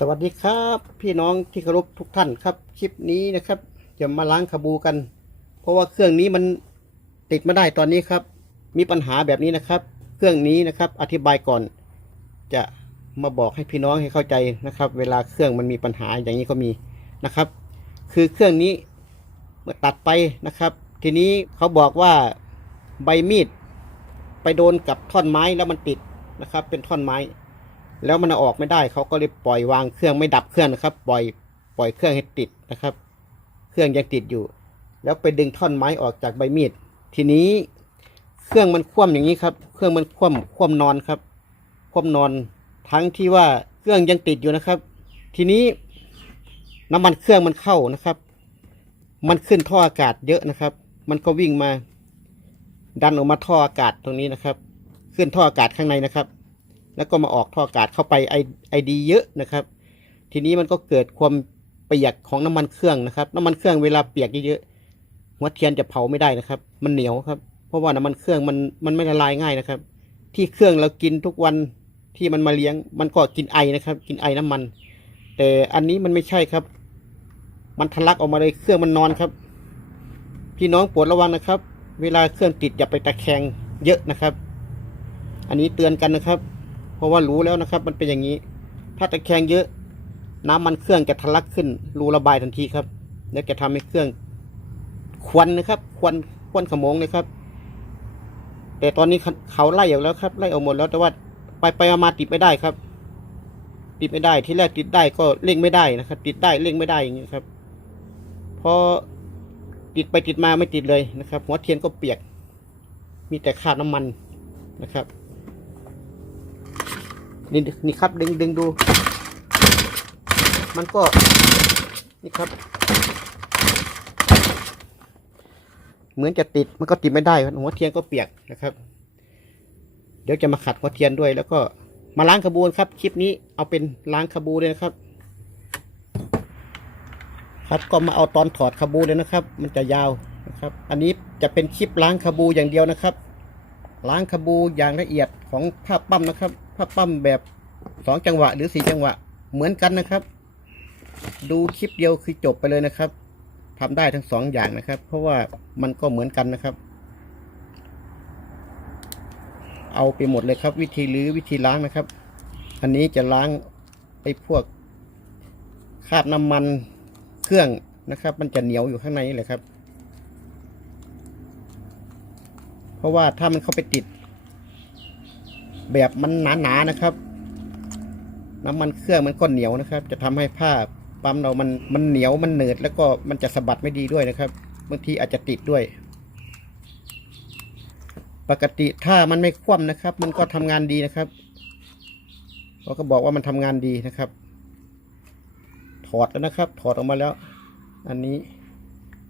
สวัสดีครับ พี่น้องที่เคารพทุกท่านครับ คลิปนี้นะครับ จะมาล้างคาบูกัน เพราะว่าเครื่องนี้มันติดไม่ได้ตอนนี้ครับ มีปัญหาแบบนี้นะครับ เครื่องนี้นะครับ อธิบายก่อน จะมาบอกให้พี่น้องให้เข้าใจนะครับ เวลาเครื่องมันมีปัญหาอย่างนี้ก็มีนะครับ คือเครื่องนี้เมื่อตัดไปนะครับ ทีนี้เขาบอกว่าใบมีดไปโดนกับท่อนไม้แล้วมันติดนะครับ เป็นท่อนไม้ แล้วมันอออกไม่ได้เขาก็เลยปล่อยวางเครื่องไม่ดับเครื่องนะครับ ปล่อยปล่อยเครื่องให้ติดนะครับ เครื่องยังติดอยู่ แล้วไปดึงท่อนไม้ออกจากใบมีด ทีนี้เครื่องมันคว่ำอย่างนี้ครับ เครื่องมันคว่ำคว่ำนอนครับ คว่ำนอนทั้งที่ว่าเครื่องยังติดอยู่นะครับ ทีนี้น้ำมันเครื่องมันเข้านะครับ มันขึ้นท่ออากาศเยอะนะครับ มันก็วิ่งมา ดันออกมาท่ออากาศตรงนี้นะครับ ขึ้นท่ออากาศข้างในนะครับ แล้วก็มาออกท่ออากาศเข้าไปไอไอดีเยอะนะครับ ทีนี้มันก็เกิดความเปียกของน้ำมันเครื่องนะครับน้ำมันเครื่องเวลาเปียกเยอะๆหัวเทียนจะเผาไม่ได้นะครับ มันเหนียวครับ เพราะว่าน้ำมันเครื่องมันมันไม่ละลายง่ายนะครับ ที่เครื่องเรากินทุกวันที่มันมาเลี้ยง มันก็กินไอนะครับ กินไอน้ำมัน แต่อันนี้มันไม่ใช่ครับ มันทะลักออกมาเลยเครื่องมันนอนครับ พี่น้องโปรดระวังนะครับ เวลาเครื่องติดอย่าไปตะแคงเยอะนะครับ อันนี้เตือนกันนะครับ เพราะว่ารู้แล้วนะครับ มันเป็นอย่างนี้ ถ้าตะแคงเยอะ น้ำมันเครื่องจะทะลักขึ้น รูระบายทันทีครับ แล้วจะทำให้เครื่องควันนะครับ ควันควันขโมงเลยครับ แต่ตอนนี้เขาไล่ออกแล้วครับ ไล่ออกหมดแล้วแต่ว่าไปไปมาติดไม่ได้ครับ ติดไม่ได้ที่แรกติดได้ก็เร่งไม่ได้นะครับ ติดได้เร่งไม่ได้อย่างนี้ครับพอติดไปติดมาไม่ติดเลยนะครับ หัวเทียนก็เปียก มีแต่คาบน้ำมันนะครับ นี่นี่ครับดึงดึงดู มันก็ นี่ครับ เหมือนจะติดมันก็ติดไม่ได้หัวเทียนก็เปียกนะครับ เดี๋ยวจะมาขัดหัวเทียนด้วย แล้วก็มาล้างขบวนครับ คลิปนี้เอาเป็นล้างขบูเลยนะครับ ครับก็มาเอาตอนถอดขบูเลยนะครับ มันจะยาวนะครับ อันนี้จะเป็นคลิปล้างขบูอย่างเดียวนะครับ ล้างขบูอย่างละเอียดของผ้าปั้มนะครับ ผ้าปั้มแบบสองจังหวะหรือสี่จังหวะเหมือนกันนะครับ ดูคลิปเดียวคือจบไปเลยนะครับทำได้ทั้งสองอย่างนะครับ เพราะว่ามันก็เหมือนกันนะครับ เอาไปหมดเลยครับ วิธีรื้อวิธีล้างนะครับ อันนี้จะล้างไอ้พวกคราบน้ำมันเครื่องนะครับ มันจะเหนียวอยู่ข้างในนี่แหละครับ เพราะว่าถ้ามันเข้าไปติด แบบมันหนาๆนะครับ น้ำมันเครื่องมันก็เหนียวนะครับ จะทำให้ผ้าปั๊มเรามันมันเหนียวมันเหนืดแล้วก็มันจะสะบัดไม่ดีด้วยนะครับบางทีอาจจะติดด้วย ปกติถ้ามันไม่คว่ำนะครับ มันก็ทำงานดีนะครับเราก็บอกว่ามันทำงานดีนะครับ ถอดแล้วนะครับ ถอดออกมาแล้ว อันนี้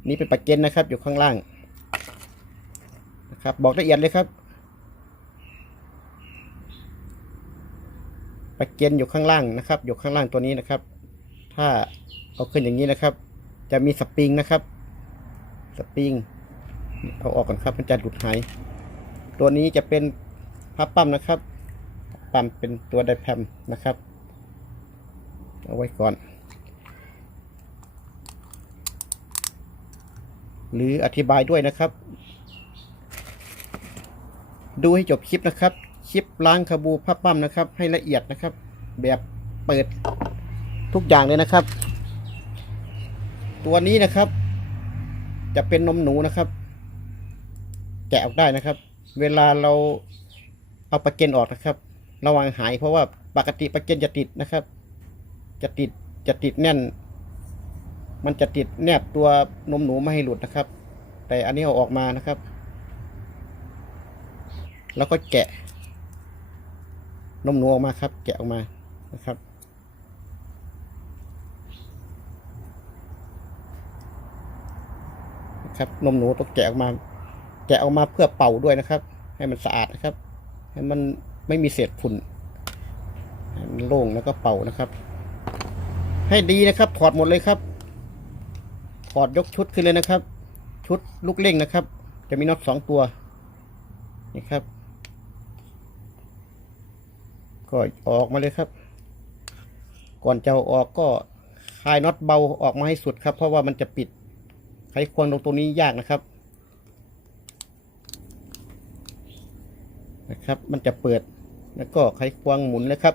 นี่เป็นปากเกนนะครับ อยู่ข้างล่างนะครับ บอกละเอียดเลยครับ ปากเกนอยู่ข้างล่างนะครับ อยู่ข้างล่างตัวนี้นะครับ ถ้าเอาขึ้นอย่างนี้นะครับ จะมีสปริงนะครับ สปริง เอาออกก่อนครับมันจะหลุดหาย ตัวนี้จะเป็นพับปั๊มนะครับ ปั๊มเป็นตัวไดแพมนะครับ เอาไว้ก่อน หรืออธิบายด้วยนะครับ ดูให้จบคลิปนะครับ คลิปล้างคาบูพับปั๊มนะครับ ให้ละเอียดนะครับ แบบเปิดทุกอย่างเลยนะครับ ตัวนี้นะครับ จะเป็นนมหนูนะครับ แกะออกได้นะครับ เวลาเราเอาปลาเกนออกนะครับ ระวังหายเพราะว่าปกติปลาเกนจะติดนะครับ จะติดจะติดแน่น มันจะติดแนบตัวนมหนูไม่ให้หลุดนะครับ แต่อันนี้เอาออกมานะครับ แล้วก็แกะ นมหนูออกมาครับ แกะออกมานะครับ นะครับนมหนูต้องแกะออกมา แกะออกมาเพื่อเป่าด้วยนะครับ ให้มันสะอาดนะครับ ให้มันไม่มีเศษฝุ่นให้มันโล่งแล้วก็เป่านะครับ ให้ดีนะครับ ถอดหมดเลยครับถอดยกชุดขึ้นเลยนะครับ ชุดลูกเล่งนะครับ จะมีน็อตสองตัวนี่ครับ ก็ออกมาเลยครับ ก่อนจะออกก็คลายน็อตเบาออกมาให้สุดครับ เพราะว่ามันจะปิดไขควงตรงตรงนี้ยากนะครับนะครับ มันจะเปิดแล้วก็ไขควงหมุนเลยครับ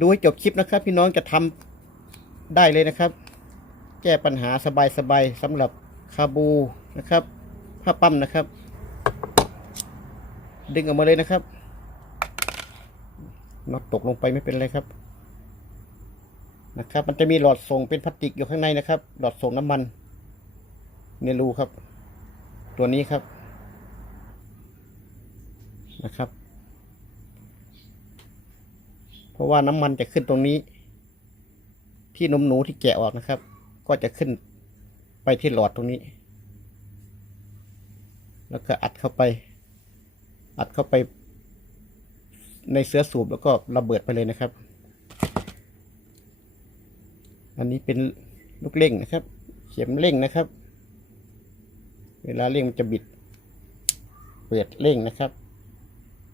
ดูให้จบคลิปนะครับ พี่น้องจะทำได้เลยนะครับ แก้ปัญหาสบายๆสำหรับคาบูนะครับผ้าปั๊มนะครับ ดึงออกมาเลยนะครับ น็อตตกลงไปไม่เป็นไรครับนะครับ มันจะมีหลอดส่งเป็นพลาสติกอยู่ข้างในนะครับ หลอดส่งน้ำมันในรูครับ ตัวนี้ครับนะครับ เพราะว่าน้ำมันจะขึ้นตรงนี้ ที่นมหนูที่แกะออกนะครับ ก็จะขึ้นไปที่หลอดตรงนี้ แล้วก็อัดเข้าไป อัดเข้าไป ในเสื้อสูบแล้วก็ระเบิดไปเลยนะครับ อันนี้เป็นลูกเร่งนะครับ เข็มเร่งนะครับ เวลาเร่งมันจะบิด เปิดเร่งนะครับ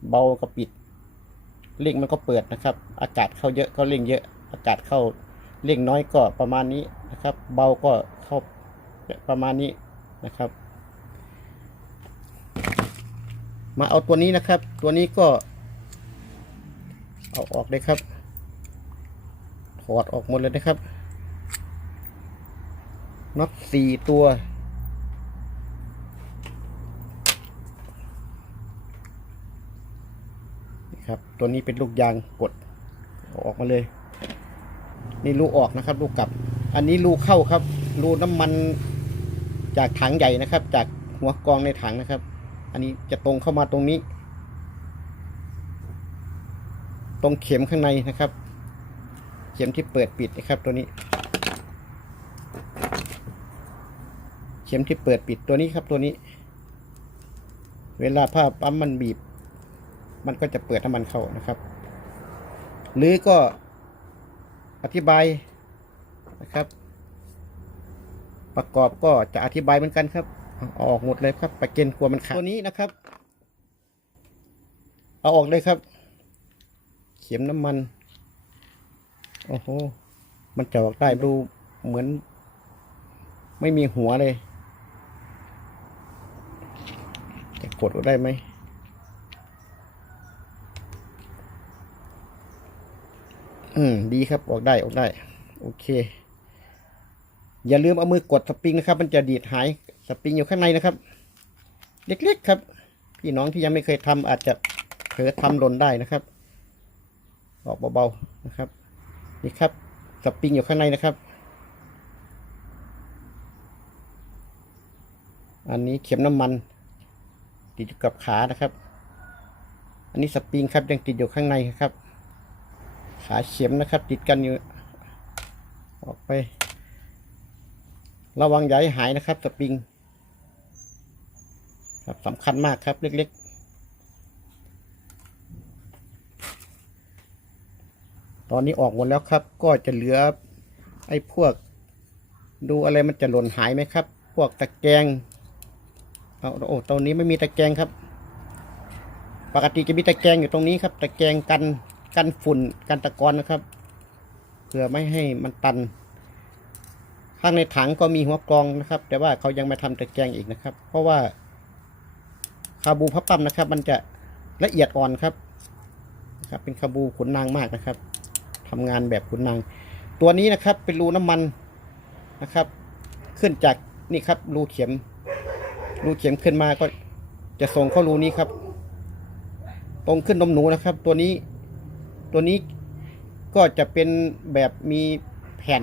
เบาก็ปิด เร่งมันก็เปิดนะครับ อากาศเข้าเยอะก็เร่งเยอะ อากาศเข้าเร่งน้อยก็ประมาณนี้นะครับ เบาก็เข้าประมาณนี้นะครับ มาเอาตัวนี้นะครับ ตัวนี้ก็ เอาออกเลยครับถอดออกหมดเลยนะครับน็อตสี่ตัว นี่ครับ ตัวนี้เป็นลูกยางกดออกมาเลย นี่ลูกออกนะครับ ลูกกลับ อันนี้ลูกเข้าครับรูน้ำมันจากถังใหญ่นะครับ จากหัวกองในถังนะครับ อันนี้จะตรงเข้ามาตรงนี้ ตรงเข็มข้างในนะครับ เข็มที่เปิดปิดนะครับตัวนี้ เข็มที่เปิดปิดตัวนี้ครับตัวนี้ เวลาผ้าปั๊มมันบีบ มันก็จะเปิดน้ำมันเข้านะครับ หรือก็อธิบายนะครับ ประกอบก็จะอธิบายเหมือนกันครับ ออกหมดเลยครับไปเกณฑ์กลัวมันขาดตัวนี้นะครับ เอาออกเลยครับ ข็มน้ำมัน โอ้โห มันจะออกได้ดูเหมือน ไม่มีหัวเลย จะกดออกได้ไหมอืม ดีครับ ออกได้ ออกได้ โอเค อย่าลืมเอามือกดสปริงนะครับ มันจะดีดหาย สปริงอยู่ข้างในนะครับ เล็กๆครับ พี่น้องที่ยังไม่เคยทำอาจจะเผลอทำหล่นได้นะครับ ออกเบาๆนะครับ นี่ครับสปริงอยู่ข้างในนะครับ อันนี้เข็มน้ำมัน ติดอยู่กับขานะครับ อันนี้สปริงครับยังติดอยู่ข้างในครับ ขาเข็มนะครับ ติดกันอยู่ ออกไป ระวังอย่าให้หายนะครับสปริงครับสำคัญมากครับเล็กๆ ตอนนี้ออกหมดแล้วครับ ก็จะเหลือไอ้พวก ดูอะไรมันจะหล่นหายไหมครับ พวกตะแกรงเอาโอ้ตรงนี้ไม่มีตะแกรงครับ ปกติจะมีตะแกรงอยู่ตรงนี้ครับ ตะแกรงกันกันฝุ่นกันตะกอนนะครับเพื่อไม่ให้มันตัน ข้างในถังก็มีหัวกรองนะครับ แต่ว่าเขายังม่ทำตะแกรงอีกนะครับ เพราะว่าคาบูพับปั๊มนะครับ มันจะละเอียดอ่อนครับครับ เป็นคาบูขุนนางมากนะครับ ทำงานแบบขุนนาง ตัวนี้นะครับเป็นรูน้ำมันนะครับ ขึ้นจากนี่ครับรูเข็ม รูเข็มขึ้นมาก็จะส่งเข้ารูนี้ครับ ตรงขึ้นนมหนูนะครับ ตัวนี้ตัวนี้ก็จะเป็นแบบมีแผ่น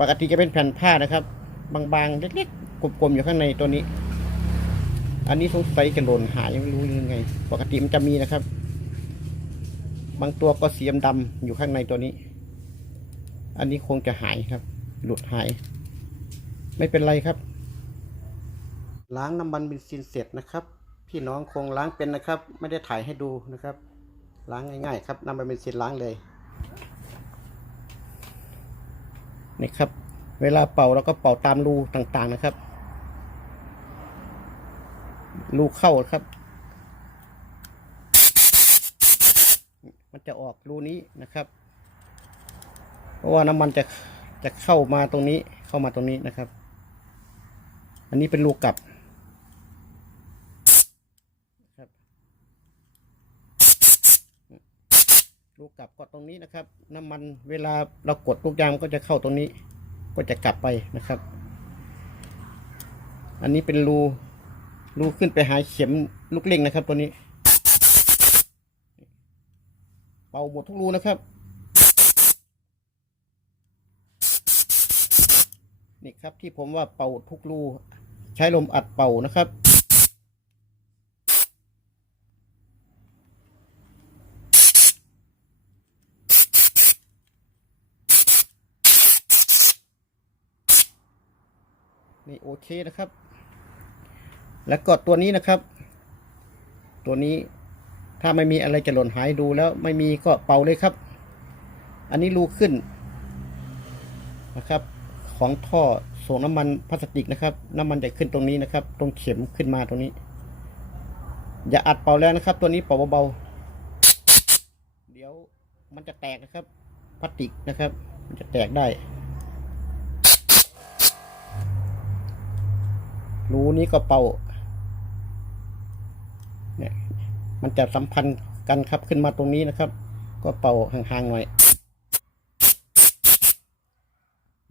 ปกติจะเป็นแผ่นผ้านะครับ บางๆเล็กๆกลมๆอยู่ข้างในตัวนี้ อันนี้สงสัยจะหล่นหายไม่รู้ยังไง ปกติมันจะมีนะครับ บางตัวก็สีดำๆอยู่ข้างในตัวนี้ อันนี้คงจะหายครับ หลุดหาย ไม่เป็นไรครับ ล้างน้ำมันเบนซินเสร็จนะครับ พี่น้องคงล้างเป็นนะครับ ไม่ได้ถ่ายให้ดูนะครับ ล้างง่ายๆ ครับน้ำมันเบนซินล้างเลยนี่ครับ เวลาเป่าเราก็เป่าตามรูต่างๆนะครับรูเข้าครับ มันจะออกรูนี้นะครับ เพราะว่าน้ำมันจะจะเข้ามาตรงนี้เข้ามาตรงนี้นะครับ อันนี้เป็นรูกลับครับรูกลับก็ตรงนี้นะครับ น้ำมันเวลาเรากดลูกยางก็จะเข้าตรงนี้ ก็จะกลับไปนะครับ อันนี้เป็นรูรูขึ้นไปหาเข็มลูกเล่งนะครับตัวนี้ เป่าหมดทุกรูนะครับ นี่ครับที่ผมว่าเป่าทุกรู ใช้ลมอัดเป่านะครับนี่โอเคนะครับ แล้วก็ตัวนี้นะครับ ตัวนี้ ถ้าไม่มีอะไรจะหล่นหายดูแล้วไม่มีก็เป่าเลยครับ อันนี้รูขึ้นนะครับ ของท่อส่งน้ำมันพลาสติกนะครับ น้ำมันจะขึ้นตรงนี้นะครับ ตรงเข็มขึ้นมาตรงนี้ อย่าอัดเป่าแรงนะครับ ตัวนี้เป่าเบาๆเดี๋ยวมันจะแตกนะครับพลาสติกนะครับ มันจะแตกได้รูนี้ก็เป่า เนี่ย มันจะสัมพันธ์กันครับขึ้นมาตรงนี้นะครับ ก็เป่าห่างๆหน่อย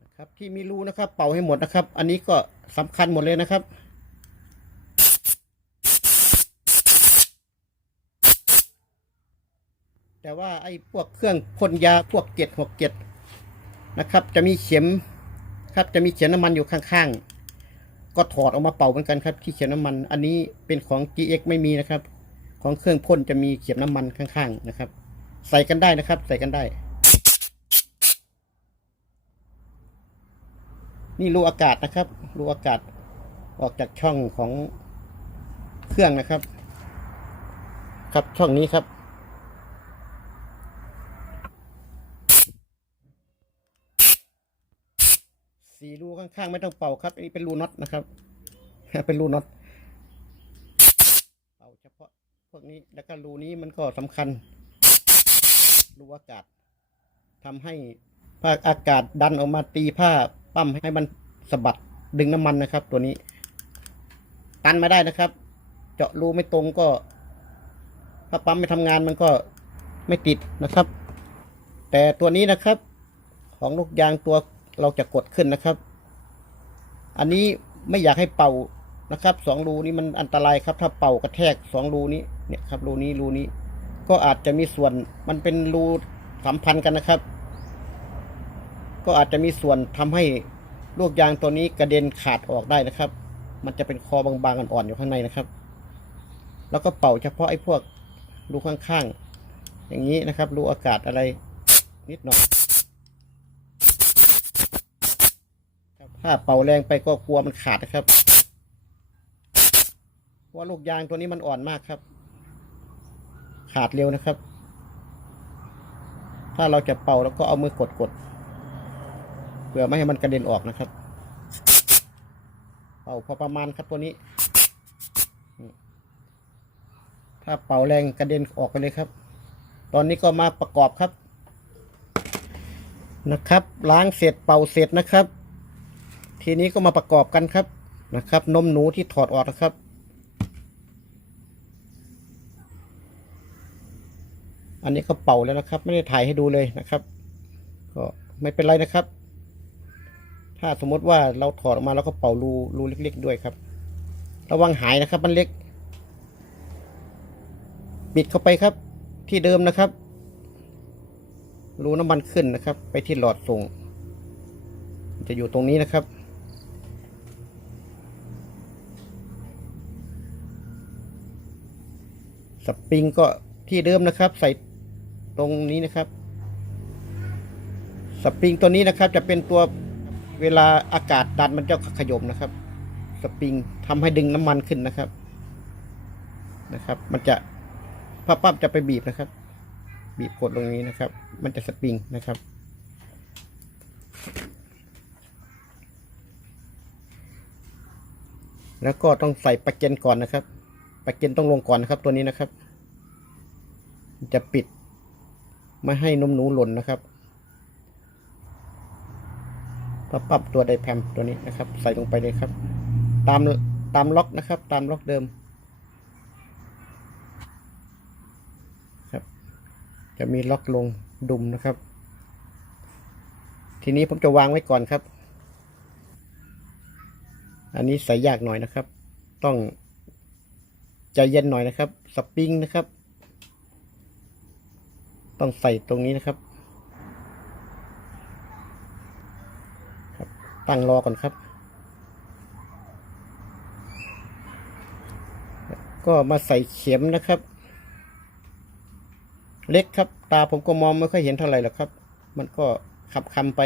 นะครับที่มีรูนะครับ เป่าให้หมดนะครับ อันนี้ก็สำคัญหมดเลยนะครับแต่ว่าไอ้พวกเครื่องพ่นยาพวกเจ็ดหกเจ็ดนะครับ จะมีเข็มครับจะมีเข็มน้ำมันอยู่ข้างๆ ก็ถอดออกมาเป่าเหมือนกันครับ ที่เข็มน้ำมัน อันนี้เป็นของ GX ไม่มีนะครับ ของเครื่องพ่นจะมีเข็มน้ำมันข้างๆนะครับ ใส่กันได้นะครับ ใส่กันได้ นี่รูอากาศนะครับรูอากาศออกจากช่องของเครื่องนะครับ ครับช่องนี้ครับ สี่รูข้างๆ ไม่ต้องเป่าครับอันนี้เป็นรูน็อตนะครับ เป็นรูน็อต พวกนี้แล้วก็รูนี้มันก็สำคัญ รูอากาศทำให้ผ้าอากาศดันออกมาตีผ้าปั้มให้มันสะบัดดึงน้ำมันนะครับ ตัวนี้ตันมาได้นะครับ เจาะรูไม่ตรงก็ ถ้าปั๊มไม่ทำงานมันก็ไม่ติดนะครับ แต่ตัวนี้นะครับ ของลูกยางตัวเราจะกดขึ้นนะครับ อันนี้ไม่อยากให้เป่านะครับสองรูนี้มันอันตรายครับ ถ้าเป่ากระแทกสองรูนี้ เนี่ยครับรูนี้รูนี้ ก็อาจจะมีส่วนมันเป็นรูสัมพันธ์กันนะครับ ก็อาจจะมีส่วนทำให้ลูกยางตัวนี้กระเด็นขาดออกได้นะครับ มันจะเป็นคอบางๆอ่อนๆอยู่ข้างในนะครับ แล้วก็เป่าเฉพาะไอ้พวกรูข้างๆ อย่างนี้นะครับ รูอากาศอะไรนิดหน่อยถ้าเป่าแรงไปก็กลัวมันขาดนะครับ เพราะว่าลูกยางตัวนี้มันอ่อนมากครับ ขาดเร็วนะครับ ถ้าเราจะเป่าแล้วก็เอามือกดกดๆเพื่อไม่ให้มันกระเด็นออกนะครับ เป่าพอประมาณครับตัวนี้ ถ้าเป่าแรงกระเด็นออกไปเลยครับ ตอนนี้ก็มาประกอบครับ นะครับ ล้างเสร็จเป่าเสร็จนะครับ ทีนี้ก็มาประกอบกันครับนะครับ นมหนูที่ถอดออกนะครับ อันนี้ก็เป่าแล้วนะครับ ไม่ได้ถ่ายให้ดูเลยนะครับ ก็ไม่เป็นไรนะครับ ถ้าสมมติว่าเราถอดออกมาแล้วก็เป่ารูรูเล็ก ๆ ด้วยครับ ระวังหายนะครับ มันเล็กปิดเข้าไปครับ ที่เดิมนะครับ รูน้ำมันขึ้นนะครับ ไปที่หลอดส่ง จะอยู่ตรงนี้นะครับสปริงก็ที่เดิมนะครับ ใส่ ตรงนี้นะครับ สปริงตัวนี้นะครับ จะเป็นตัวเวลาอากาศดันมันจะขยมนะครับ สปริงทำให้ดึงน้ำมันขึ้นนะครับ นะครับ มันจะปั๊บจะไปบีบนะครับ บีบกดตรงนี้นะครับ มันจะสปริงนะครับแล้วก็ต้องใส่ปลั๊กเกนก่อนนะครับปลั๊กเกนต้องลงก่อนนะครับ ตัวนี้นะครับ จะปิด ไม่ให้นมหนูหล่นนะครับก็ปรับตัวไดแพมตัวนี้นะครับ ใส่ลงไปเลยครับ ตามตามล็อกนะครับ ตามล็อกเดิม ครับ จะมีล็อกลงดุมนะครับ ทีนี้ผมจะวางไว้ก่อนครับ อันนี้ใส่ยากหน่อยนะครับ ต้องใจเย็นหน่อยนะครับ สปริงนะครับ ต้องใส่ตรงนี้นะครับ ครับ ตั้งรอก่อนครับ ก็มาใส่เข็มนะครับ เล็กครับ ตาผมก็มองไม่ค่อยเห็นเท่าไหร่หรอกครับ มันก็ขับคำไป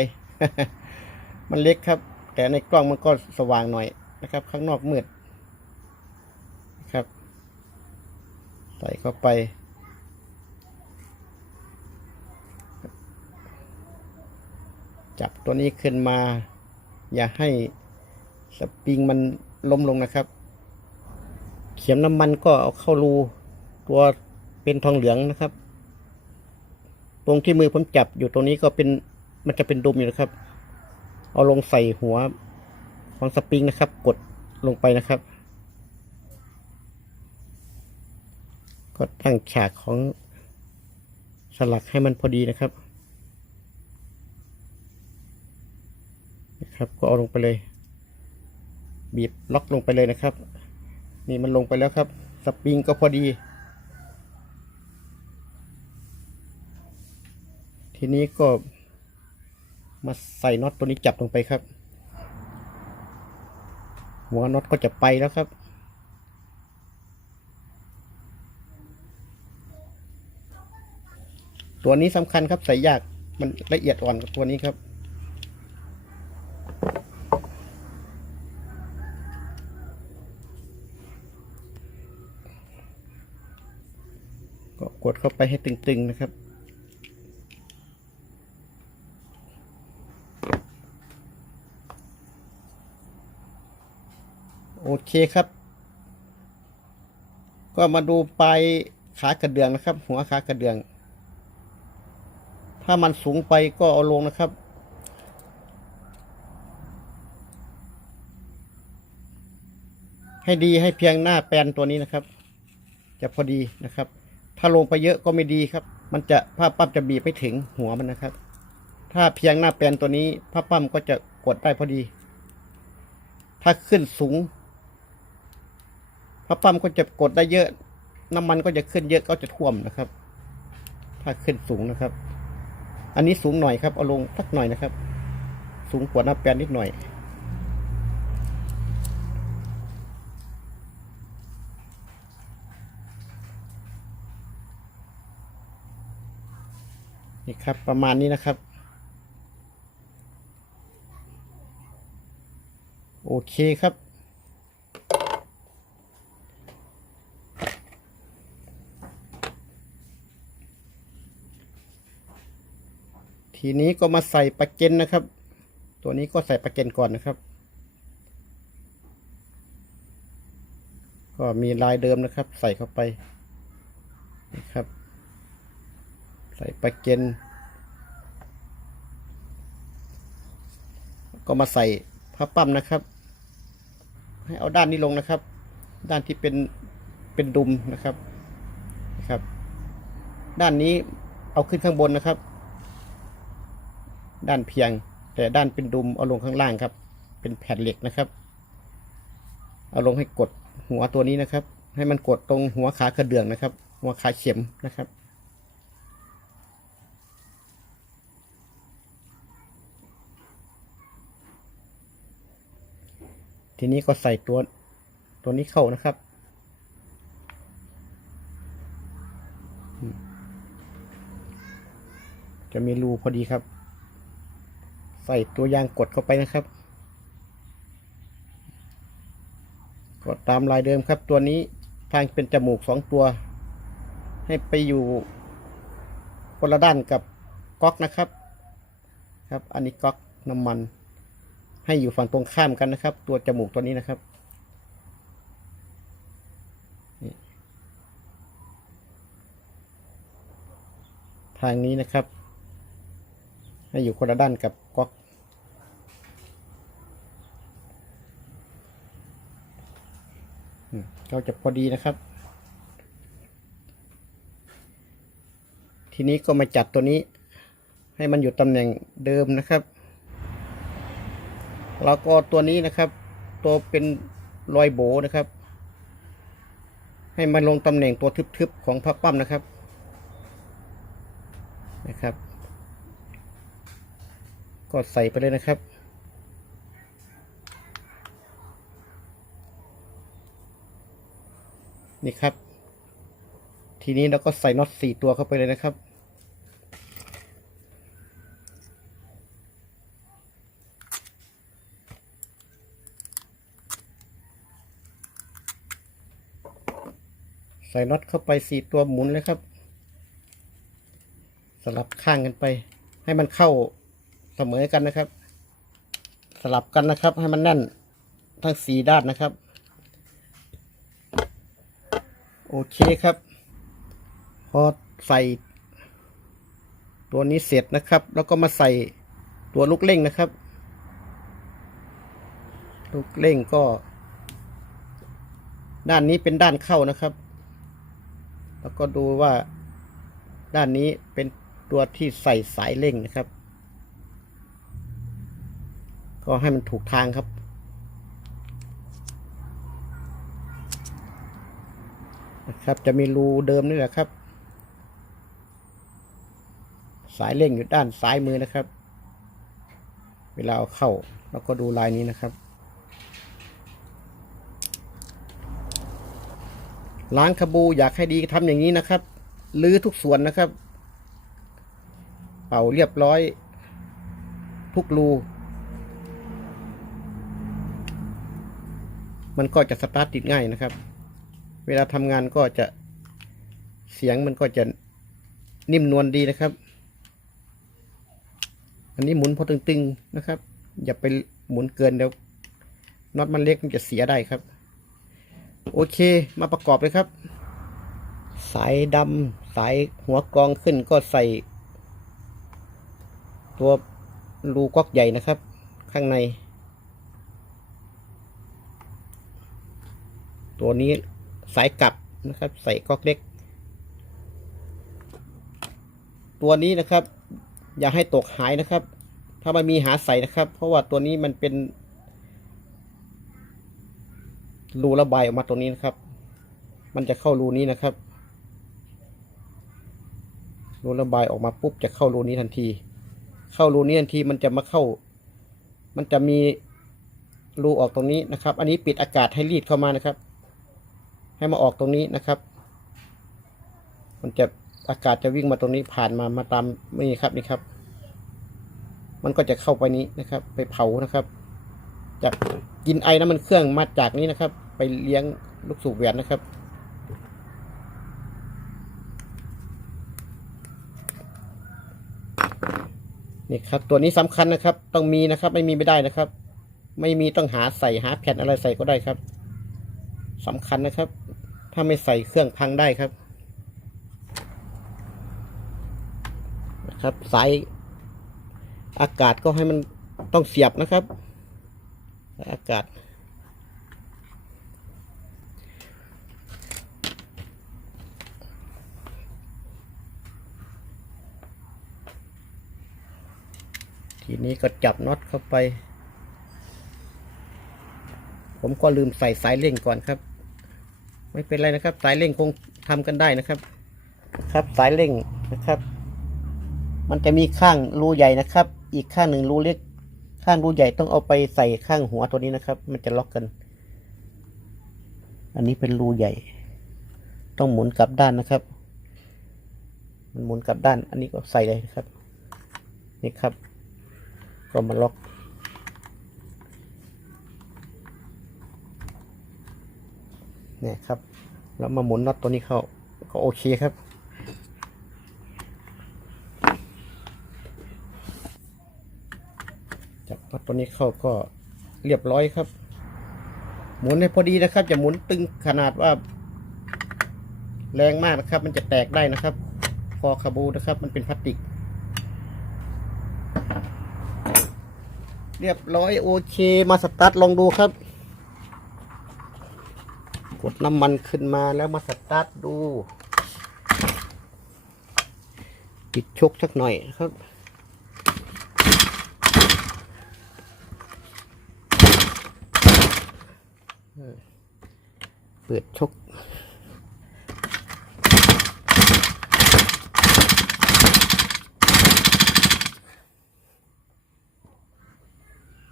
มันเล็กครับ แต่ในกล้องมันก็สว่างหน่อยนะครับ ข้างนอกมืดครับ ใส่เข้าไป จับตัวนี้ขึ้นมา อย่าให้สปริงมันล้มลงนะครับ เข็มน้ำมันก็เอาเข้ารูตัวเป็นทองเหลืองนะครับ ตรงที่มือผมจับอยู่ตรงนี้ก็เป็นมันจะเป็นดุมอยู่นะครับ เอาลงใส่หัวของสปริงนะครับ กดลงไปนะครับ ก็ตั้งฉากของสลักให้มันพอดีนะครับ นะ ครับก็เอาลงไปเลย บีบล็อกลงไปเลยนะครับ นี่มันลงไปแล้วครับสปริงก็พอดี ทีนี้ก็มาใส่น็อตตัวนี้จับลงไปครับ หัวน็อตก็จะไปแล้วครับ ตัวนี้สำคัญครับใส่ยากมันละเอียดอ่อนกับตัวนี้ครับ ดเข้าไปให้ตึงๆนะครับ โอเคครับ ก็มาดูปลายขากระเดื่องนะครับ หัวขากระเดื่อง ถ้ามันสูงไปก็เอาลงนะครับให้ดีให้เพียงหน้าแปลนตัวนี้นะครับ จะพอดีนะครับ ถ้าลงไปเยอะก็ไม่ดีครับ มันจะผ้าปั้มจะบีบไม่ถึงหัวมันนะครับ ถ้าเพียงหน้าแปลนตัวนี้ผ้าปั้มก็จะกดได้พอดี ถ้าขึ้นสูงผ้าปั้มก็จะกดได้เยอะ น้ำมันก็จะขึ้นเยอะก็จะท่วมนะครับ ถ้าขึ้นสูงนะครับ อันนี้สูงหน่อยครับเอาลงสักหน่อยนะครับ สูงกว่าหน้าแปลนนิดหน่อย นี่ครับประมาณนี้นะครับ โอเคครับ ทีนี้ก็มาใส่ปลาเกนนะครับ ตัวนี้ก็ใส่ปลาเกนก่อนนะครับ ก็มีลายเดิมนะครับ ใส่เข้าไปนะครับ ใส่ปลาเกนก็มาใส่ผ้าปั้มนะครับ ให้เอาด้านนี้ลงนะครับ ด้านที่เป็นเป็นดุมนะครับนะครับ ด้านนี้เอาขึ้นข้างบนนะครับ ด้านเพียง แต่ด้านเป็นดุมเอาลงข้างล่างครับ เป็นแผ่นเหล็กนะครับ เอาลงให้กดหัวตัวนี้นะครับ ให้มันกดตรงหัวขากระเดื่องนะครับ หัวขาเข็มนะครับ ทีนี้ก็ใส่ตัวตัวนี้เข้านะครับ จะมีรูพอดีครับ ใส่ตัวยางกดเข้าไปนะครับ กดตามลายเดิมครับตัวนี้ทางเป็นจมูกสองตัว ให้ไปอยู่คนละด้านกับก๊อกนะครับ ครับ อันนี้ก๊อกน้ำมัน ให้อยู่ฝั่งตรงข้ามกันนะครับ ตัวจมูกตัวนี้นะครับทางนี้นะครับ ให้อยู่คนละด้านกับก๊อกอืมก็จะพอดีนะครับ ทีนี้ก็มาจัดตัวนี้ ให้มันอยู่ตำแหน่งเดิมนะครับ แล้วก็ตัวนี้นะครับ ตัวเป็นรอยโบนะครับ ให้มันลงตำแหน่งตัวทึบๆของพับปั้มนะครับนะครับ ก็ใส่ไปเลยนะครับนี่ครับ ทีนี้เราก็ใส่น็อตสี่ตัวเข้าไปเลยนะครับ ใส่น็อตเข้าไปสี่ตัวหมุนเลยครับ สลับข้างกันไป ให้มันเข้าเสมอกันนะครับ สลับกันนะครับ ให้มันแน่นทั้งสี่ด้านนะครับ โอเคครับ พอใส่ตัวนี้เสร็จนะครับ แล้วก็มาใส่ตัวลูกเล่งนะครับ ลูกเล่งก็ ด้านนี้เป็นด้านเข้านะครับ แล้วก็ดูว่าด้านนี้เป็นตัวที่ใส่สายเร่งนะครับ ก็ให้มันถูกทางครับ นะครับ จะมีรูเดิมนี่แหละครับ สายเร่งอยู่ด้านซ้ายมือนะครับ เวลาเอาเข้าเราก็ดูลายนี้นะครับ ล้างขบูอยากให้ดีทำอย่างนี้นะครับลื้อทุกส่วนนะครับ เป่าเรียบร้อย ทุกรูมันก็จะสตาร์ทติดง่ายนะครับ เวลาทำงานก็จะเสียงมันก็จะนิ่มนวลดีนะครับ อันนี้หมุนพอตึงๆนะครับ อย่าไปหมุนเกินเดี๋ยวน็อตมันเล็กมันจะเสียได้ครับ โอเคมาประกอบเลยครับ สายดำสายหัวกองขึ้นก็ใส่ ตัวรูก๊อกใหญ่นะครับ ข้างใน ตัวนี้สายกลับนะครับ ใส่ก๊อกเล็ก ตัวนี้นะครับ อย่าให้ตกหายนะครับ ถ้ามันมีหาใส่นะครับ เพราะว่าตัวนี้มันเป็น รูระบายออกมาตรงนี้นะครับ มันจะเข้ารูนี้นะครับ รูระบายออกมาปุ๊บจะเข้ารูนี้ทันที เข้ารูนี้ทันทีมันจะมาเข้า มันจะมีรูออกตรงนี้นะครับ อันนี้ปิดอากาศให้รีดเข้ามานะครับ ให้มาออกตรงนี้นะครับ มันจะอากาศจะวิ่งมาตรงนี้ผ่านมามาตามนี่ครับนี่ครับ มันก็จะเข้าไปนี้นะครับ ไปเผานะครับจะกินไอ้น้ำมันเครื่องมาจากนี้นะครับ ไปเลี้ยงลูกสูบแหวนนะครับ นี่ครับ ตัวนี้สำคัญนะครับ ต้องมีนะครับ ไม่มีไม่ได้นะครับ ไม่มีต้องหาใส่หาแผ่นอะไรใส่ก็ได้ครับสำคัญนะครับ ถ้าไม่ใส่เครื่องพังได้ครับนะครับสายอากาศก็ให้มันต้องเสียบนะครับ อากาศ ทีนี้ก็จับน็อตเข้าไป ผมก็ลืมใส่สายเร่งก่อนครับ ไม่เป็นไรนะครับ สายเร่งคงทำกันได้นะครับ ครับสายเร่งนะครับ มันจะมีข้างรูใหญ่นะครับ อีกข้างหนึ่งรูเล็ก ข้างรูใหญ่ต้องเอาไปใส่ข้างหัวตัวนี้นะครับ มันจะล็อกกัน อันนี้เป็นรูใหญ่ ต้องหมุนกลับด้านนะครับ มันหมุนกลับด้าน อันนี้ก็ใส่เลยนะครับ นี่ครับ ก็มาล็อก เนี่ยครับ แล้วมาหมุนน็อตตัวนี้เข้า ก็โอเคครับ จับน็อตตัวนี้เข้าก็เรียบร้อยครับ หมุนให้พอดีนะครับอย่าหมุนตึงขนาดว่า แรงมากนะครับ มันจะแตกได้นะครับคอคาบูนะครับ มันเป็นพลาสติก เรียบร้อยโอเคมาสตาร์ทลองดูครับ กดน้ำมันขึ้นมาแล้วมาสตาร์ทดูปิดชกสักหน่อยครับเปิดชก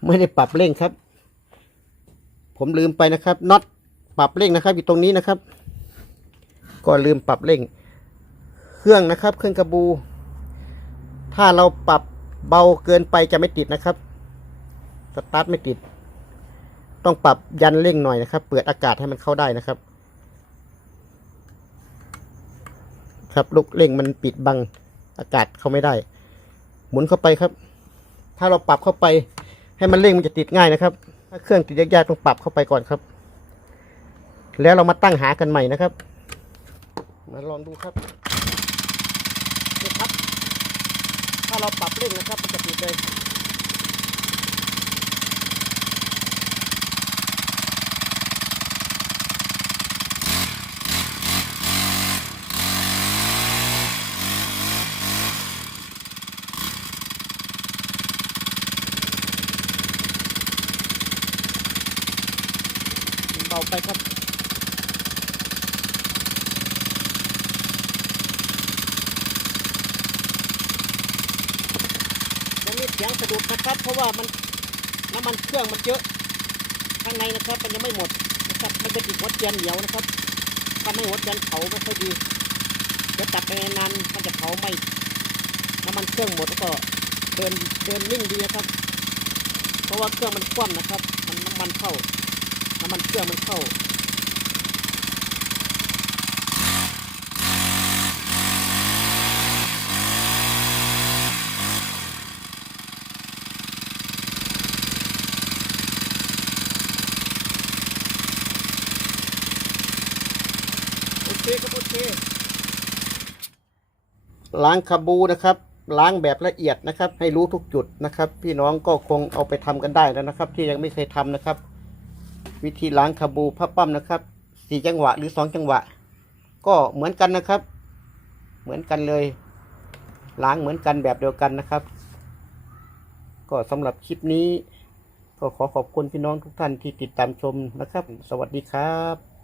ไม่ได้ปรับเร่งครับ ผมลืมไปนะครับน็อตปรับเร่งนะครับ อยู่ตรงนี้นะครับ ก็ลืมปรับเร่ง เครื่องนะครับ เครื่องกระบู ถ้าเราปรับเบาเกินไปจะไม่ติดนะครับสตาร์ทไม่ติด ต้องปรับยันเร่งหน่อยนะครับ เปิดอากาศให้มันเข้าได้นะครับ ครับลูกเร่งมันปิดบังอากาศเข้าไม่ได้ หมุนเข้าไปครับ ถ้าเราปรับเข้าไป ให้มันเร่งมันจะติดง่ายนะครับ ถ้าเครื่องติดยากๆต้องปรับเข้าไปก่อนครับ แล้วเรามาตั้งหากันใหม่นะครับ มาลองดูครับนี่ครับ ถ้าเราปรับเร่งนะครับมันจะติดเลย ไปครับยังมีเสียงสะดุดนะครับ เพราะว่ามันน้ำมันเครื่องมันเยอะข้างในนะครับมันยังไม่หมดนะครับมันจะติดหัวเทียนเหนียวนะครับถ้าไม่หัวเทียนเผาไม่ค่อยดีเดี๋ยวตัดไปนานมันจะเผาไม้น้ำมันเครื่องหมดแล้วก็เดินเดินนิ่งดีนะครับ เพราะว่าเครื่องมันคว่ำนะครับ มันน้ำมันเข้า น้ำมันเครื่องมันเข้าโอเคครับโอเคล้างคาบูนะครับ ล้างแบบละเอียดนะครับ ให้รู้ทุกจุดนะครับ พี่น้องก็คงเอาไปทำกันได้แล้วนะครับ ที่ยังไม่เคยทำนะครับ วิธีล้างคาบูผ้าปั้มนะครับสี่จังหวะหรือสองจังหวะ ก็เหมือนกันนะครับ เหมือนกันเลยล้างเหมือนกันแบบเดียวกันนะครับ ก็สำหรับคลิปนี้ ก็ขอขอบคุณพี่น้องทุกท่านที่ติดตามชมนะครับ สวัสดีครับ